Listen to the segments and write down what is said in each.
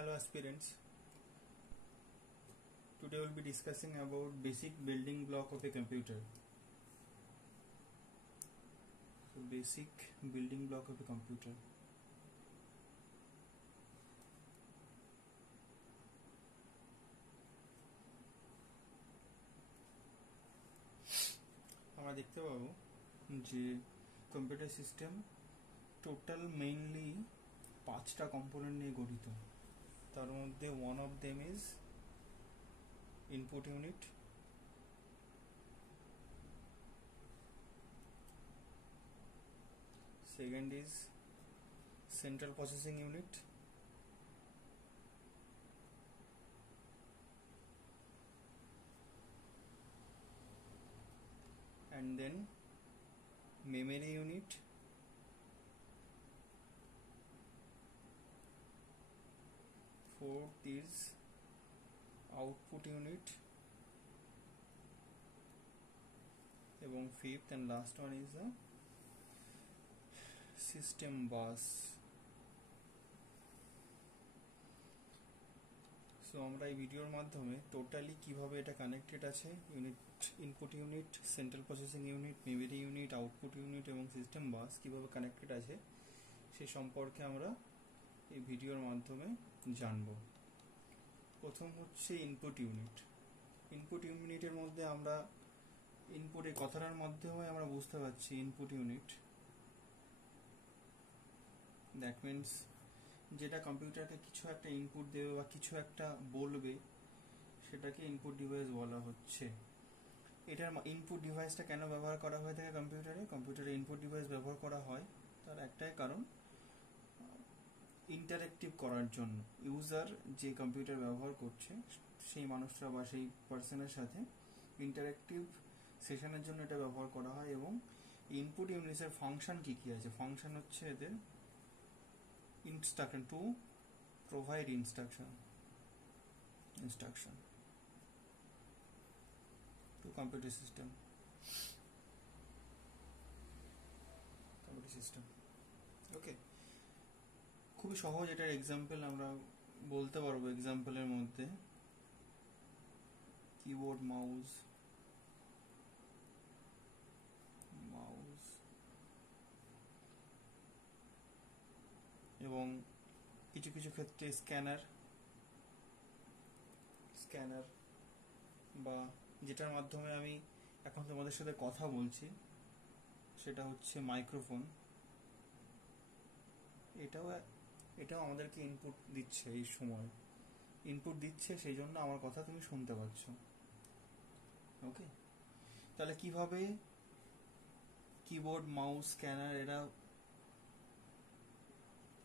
Hello aspirants, today we will be discussing about basic building block of a computer. So basic building block of a computer. আমরা দেখতে পাবো যে computer system total mainly 5টা component নিয়ে গঠিত। তার মধ্যে one of them is input unit, second is central processing unit, and then memory unit, fourth is output unit, এবং fifth and last one is the system bus. So আমরা এই ভিডিওর মাধ্যমে টোটালি কিভাবে এটা কানেক্টেড আছে, input unit, central processing unit, memory unit, output unit এবং system বাস কিভাবে কানেক্টেড আছে সে সম্পর্কে আমরা এই ভিডিওর মাধ্যমে জানব। প্রথম হচ্ছে ইনপুট ইউনিট। ইনপুট ইউনিটের মধ্যে আমরা ইনপুটের কথাটার মাধ্যমে আমরা বুঝতে পারছি ইনপুট ইউনিট দ্যাট মিনস যেটা কম্পিউটারকে কিছু একটা ইনপুট দেবে বা কিছু একটা বলবে সেটাকে ইনপুট ডিভাইস বলা হচ্ছে। এটার ইনপুট ডিভাইসটা কেন ব্যবহার করা হয়ে থাকে কম্পিউটারে ইনপুট ডিভাইস ব্যবহার করা হয় তার একটাই কারণ, ইন্টারেক্টিভ করার জন্য। ইউজার যে কম্পিউটার ব্যবহার করছে সেই মানুষটা বা সেই পার্সনের সাথে ইন্টারেক্টিভ সেশনের জন্য এটা ব্যবহার করা হয়। এবং ইনপুট ইউনিটের ফাংশন কি কি আছে? ফাংশন হচ্ছে এদের instruction to provide instruction to computer system ওকে, খুবই সহজ। এটার এক্সাম্পল আমরা বলতে পারবো। এক্সাম্পলের মধ্যে কিবোর্ড, মাউস এবং কিছু কিছু ক্ষেত্রে স্ক্যানার বা যেটার মাধ্যমে আমি এখন তোমাদের সাথে কথা বলছি সেটা হচ্ছে মাইক্রোফোন। এটাও আমাদেরকে ইনপুট দিচ্ছে, এই সময় ইনপুট দিচ্ছে, সেই জন্য আমার কথা তুমি শুনতে পাচ্ছ। ওকে, তাহলে কিভাবে কিবোর্ড, মাউস, স্ক্যানার এরা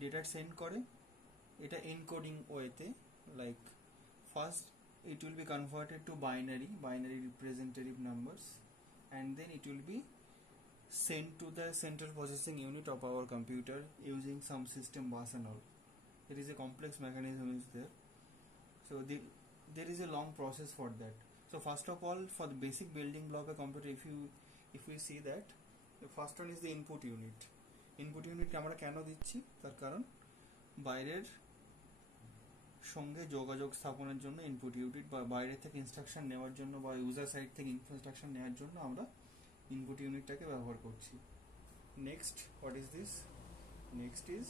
ডেটা সেন্ড করে? এটা এনকোডিং ওয়েতে, like first it will be converted to binary representative numbers, and then it will be sent to the central processing unit of our computer using some system bus and all. There is a complex mechanism is there, so there is a long process for that. So first of all, for the basic building block of a computer, if we see that the first one is the input unit. Input unit আমরা কেন দিচ্ছি? তার কারণ বাইরের সঙ্গে যোগাযোগ স্থাপনের জন্য ইনপুট ইউনিট, বা বাইরে থেকে ইনস্ট্রাকশন নেওয়ার জন্য বা ইউজার সাইড থেকে ইনস্ট্রাকশন নেওয়ার জন্য আমরা ইনপুট ইউনিটটাকে ব্যবহার করছি। Next, what is this? Next is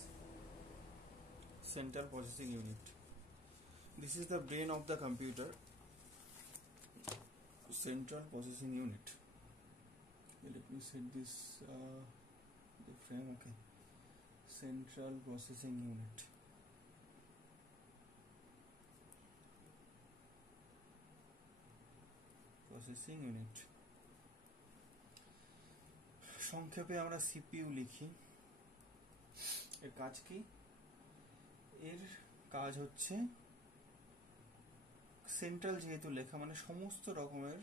central processing unit. This is the brain of the computer, central processing unit. Let me set this the frame. Okay, central processing unit. সংক্ষেপে আমরা CPU লিখি। এর কাজ কি? এর কাজ হচ্ছে সেন্ট্রাল, যেহেতু লেখা মানে সমস্ত রকমের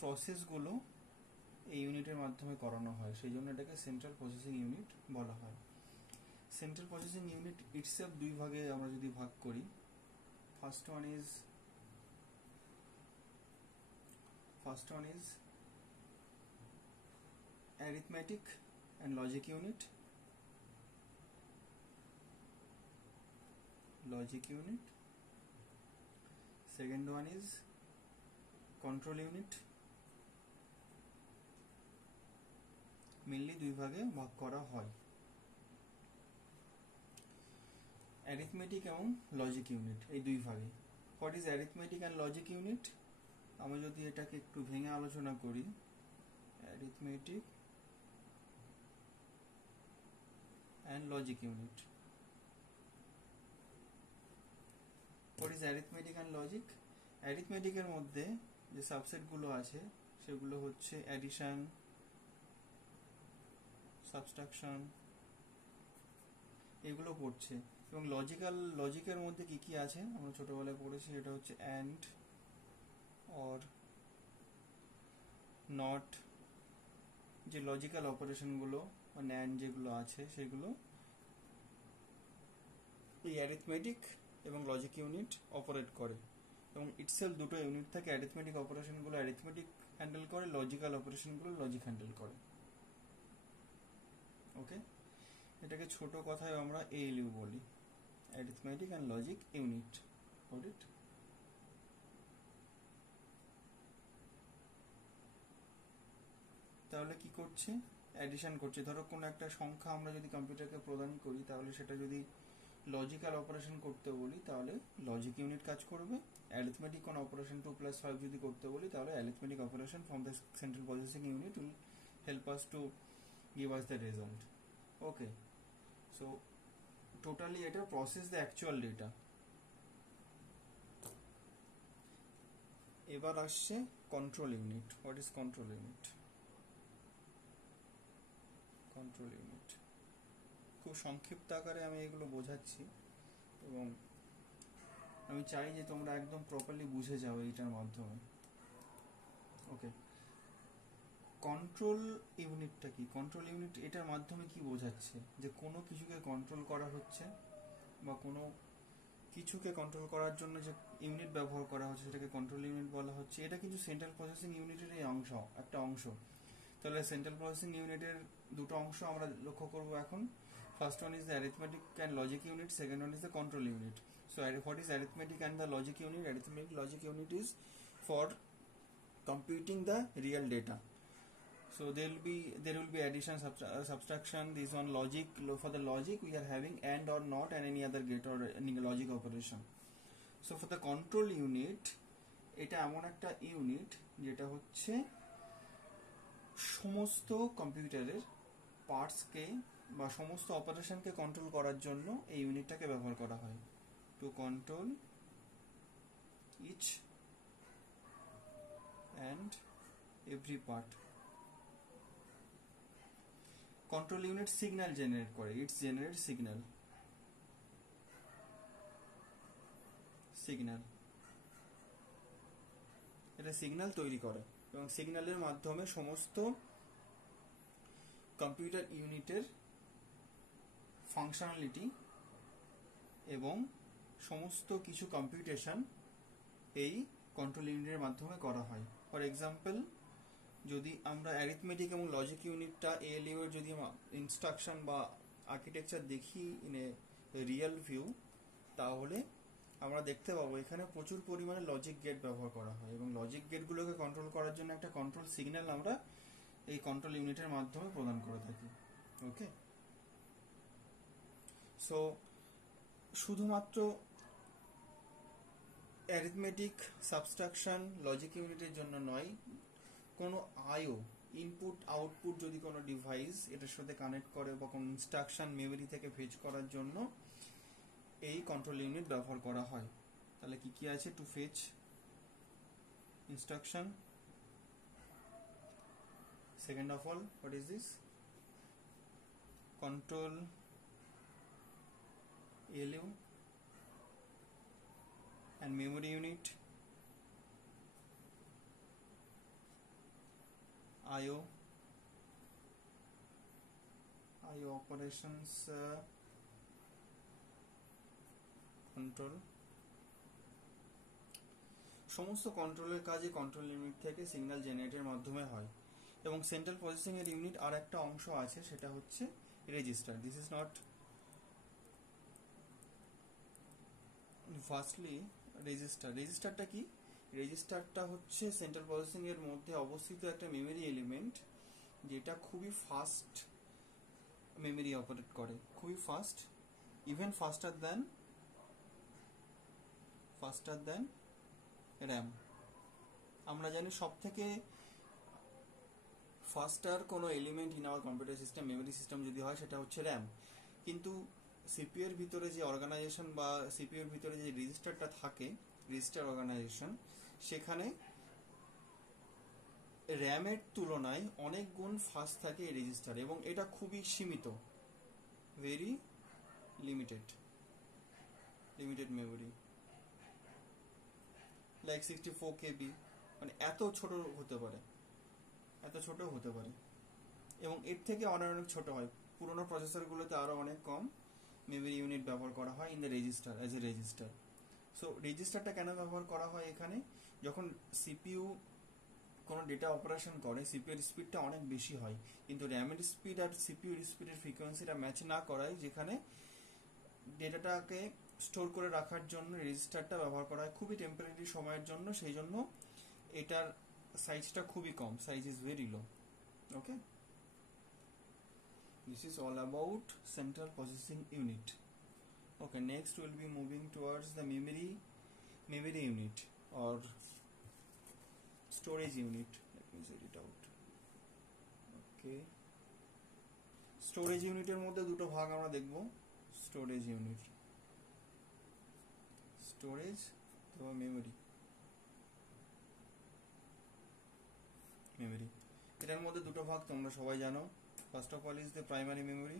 প্রসেসগুলো এই ইউনিটের মাধ্যমে করানো হয়, সেই জন্য এটাকে সেন্ট্রাল প্রসেসিং ইউনিট বলা হয়। সেন্ট্রাল প্রসেসিং ইউনিট ইটসেলফ দুই ভাগে আমরা যদি ভাগ করি, first one is arithmetic and logic unit, logic unit, second one is control unit. Mainly দুই ভাগে ভাগ করা হয়, অ্যারিথমেটিক এবং লজিক ইউনিট, এই দুই ভাগে। What is arithmetic and logic unit? আমি যদি এটাকে একটু ভেঙে আলোচনা করি, arithmetic and logic unit. What is arithmetic and logic? অ্যারিথমেটিকের মধ্যে যে সাবসেটগুলো আছে সেগুলো হচ্ছে অ্যাডিশন, সাবট্রাকশন, এগুলো পড়ছে। এবং লজিকের মধ্যে কি কি আছে আমরা ছোটবেলায় পড়েছি, এটা হচ্ছে অ্যান্ড, অর, নট, যে লজিক্যাল অপারেশনগুলো বা ন্যান্ড যেগুলো আছে সেগুলো এই অ্যারিথমেটিক এবং লজিক ইউনিট অপারেট করে। এবং ইটসেলফ দুটো ইউনিট থাকে, অ্যারিথমেটিক অপারেশনগুলো অ্যারিথমেটিক হ্যান্ডেল করে, লজিক্যাল অপারেশনগুলো লজিক হ্যান্ডেল করে। ওকে, এটাকে ছোট কথায় আমরা এএলইউ বলি, arithmetic and logic unit. Got it? তাহলে কি করছে? অ্যাডিশন করছে। ধরো কোনো একটা সংখ্যা আমরা যদি কম্পিউটারকে প্রদান করি, তাহলে সেটা যদি লজিক্যাল অপারেশন করতে বলি তাহলে লজিক ইউনিট কাজ করবে। অ্যারিথমেটিক কোনো অপারেশন 2 + 5 যদি করতে বলি তাহলে arithmetic operation from the central processing unit will help us to give us the result. Okay, so totally এটা process the actual data. এবার আসছে control unit. What is control unit? Control unit খুব সংক্ষিপ্ত আকারে আমি এগুলো বোঝাচ্ছি এবং আমি চাই যে তোমরা একদম প্রপারলি বুঝে যাও এইটার মাধ্যমে। ওকে, কন্ট্রোল ইউনিটটা কি? কন্ট্রোল ইউনিট এটার মাধ্যমে কি বোঝাচ্ছে? যে কোনো কিছুকে কন্ট্রোল করা হচ্ছে বা কোনো কিছুকে কন্ট্রোল করার জন্য যে ইউনিট ব্যবহার করা হচ্ছে সেটাকে কন্ট্রোল ইউনিট বলা হচ্ছে। এটা কিন্তু সেন্ট্রাল প্রসেসিং ইউনিটের একটা অংশ। তাহলে সেন্ট্রাল প্রসেসিং ইউনিটের দুটো অংশ আমরা লক্ষ্য করব এখন। First one is the arithmetic and logic unit, second one is the control unit. So what is arithmetic and the logic unit? Arithmetic logic unit is for computing the real data. So there will be addition, subtraction. This one logic. For the logic we are having and or not and any other gate or any logic operation. So for the control unit, এটা এমন একটা unit যেটা হচ্ছে সমস্ত কম্পিউটারের পার্টসকে বা সমস্ত অপারেশনকে control করার জন্য এই ইউনিটটাকে ব্যবহার করা হয়, to control each and every part. Control unit signal generate করে, ইটস জেনারেট সিগন্যাল। এটা সিগন্যাল তৈরি করে এবং সিগন্যালের মাধ্যমে সমস্ত কম্পিউটার ইউনিটের ফাংশনালিটি এবং সমস্ত কিছু কম্পিউটেশন এই কন্ট্রোল ইউনিটের মাধ্যমে করা হয়। ফর এক্সাম্পল, যদি আমরা অ্যারিথমেটিক এবং লজিক ইউনিটটা এএলইউ এর যদি ইনস্ট্রাকশন বা আর্কিটেকচার দেখি ইন এ রিয়েল ভিউ, তাহলে আমরা দেখতে পাবো এখানে প্রচুর পরিমাণে লজিক গেট ব্যবহার করা হয় এবং লজিক গেটগুলোকে কন্ট্রোল করার জন্য একটা কন্ট্রোল সিগন্যাল আমরা এই কন্ট্রোল ইউনিটের মাধ্যমে প্রদান করে থাকি। ওকে, সো শুধুমাত্র অ্যারিথমেটিক, সাবট্রাকশন, লজিক ইউনিটের জন্য নয়, কোনো আইও ইনপুট আউটপুট যদি কোনো ডিভাইস এটার সাথে কানেক্ট করে বা কোনো ইনস্ট্রাকশন মেমরি থেকে ফেচ করার জন্য এই কন্ট্রোল ইউনিট ব্যবহার করা হয়। তাহলে কি কি আছে? To fetch instruction, second of all, what is this? Control ALU and memory unit, IO operations, control। সমস্ত কন্ট্রোলের কাজই কন্ট্রোল ইউনিট থেকে সিগন্যাল জেনারেটের মাধ্যমে হয়। এবং সেন্ট্রাল প্রসেসিং এর ইউনিট আর একটা অংশ আছে, সেটা হচ্ছে register. This is not firstly রেজিস্টারটা কি? রেজিস্টারটা হচ্ছে সেন্ট্রাল প্রসেসিং এর মধ্যে অবস্থিত একটা মেমোরি এলিমেন্ট, যেটা খুবই ফাস্ট মেমোরি অপারেট করে, খুবই ফাস্ট, ইভেন ফাস্টার দ্যান র্যাম। আমরা জানি সব থেকে ফাস্টার কোনো element in our computer system, memory system যদি হয়, সেটা হচ্ছে র্যাম। কিন্তু সিপিইউ এর ভিতরে যে অর্গানাইজেশন বা সিপিইউ এর ভিতরে যে রেজিস্টারটা থাকে, রেজিস্টার অর্গানাইজেশন, সেখানে র্যামের তুলনায় অনেক গুণ ফাস্ট থাকে এই রেজিস্টার, এবং এটা খুবই সীমিত, ভেরি লিমিটেড মেমোরি, লাইক 64 কেবি, মানে এত ছোট হতে পারে, এবং এর থেকে অনেক ছোট হয়। পুরোনো প্রসেসরগুলোতে আরো অনেক কম মেমোরি ইউনিট ব্যবহার করা হয় in the register, as a register. So রেজিস্টারটা কেন ব্যবহার করা হয় এখানে? যখন সিপিইউ কোনো ডেটা অপারেশন করে, সিপিইউর স্পিডটা অনেক বেশি হয়, কিন্তু র্যামের স্পিড আর সিপিইউর স্পিডের ফ্রিকোয়েন্সিটা ম্যাচ না করায়, যেখানে ডেটাটাকে স্টোর করে রাখার জন্য রেজিস্টারটা ব্যবহার করা হয় খুবই টেম্পোরারি সময়ের জন্য, সেই জন্য এটার সাইজটা খুবই কম, size is very low. Okay, this is all about central processing unit. Okay, next we'll be moving towards the memory unit or storage unit. Let me set it out. Okay, storage unit এর মধ্যে দুটো ভাগ আমরা দেখব। storage unit, storage অথবা memory, এটার মধ্যে দুটো ভাগ তোমরা সবাই জানো। First of all is the primary memory,